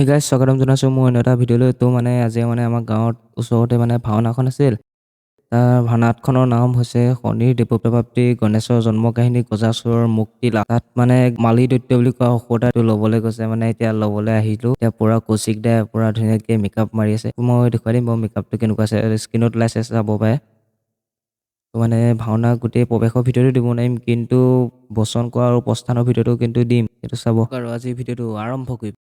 Hey guys, স্বাগতম জনাইছোঁ মোৰ এটা ভিডিঅ'লৈ। মানে আজি আমাৰ গাঁৱত ওচৰতে ভাওনাখন আছিল। তাৰ ভাওনাখনৰ নাম হৈছে শনিৰ দেৱপ্ৰভাৱতী গণেশৰ জন্ম কাহিনী গজাসুৰৰ মুক্তি লাভ। তাত মালি দৈত্য বুলি কোৱা অসুৰ এটা ল'বলৈ গৈছে। এতিয়া ল'বলৈ আহিলোঁ। এতিয়া পুৰা কৌশিক দাই পুৰা ধুনীয়াকৈ মেকআপ মাৰি আছে। মই দেখুৱাই দিম বাৰু মেকআপটো কেনেকুৱা আছে। স্ক্ৰীণত ওলাইছে চাব পাৰে। ভাওনা গোটেই প্ৰৱেশৰ ভিডিঅ'টো দিব নোৱাৰিম, কিন্তু বচন কোৱা আৰু প্ৰস্থানৰ ভিডিঅ'টো কিন্তু দিম। সেইটো চাব আৰু আজি ভিডিঅ'টো আৰম্ভ কৰিম।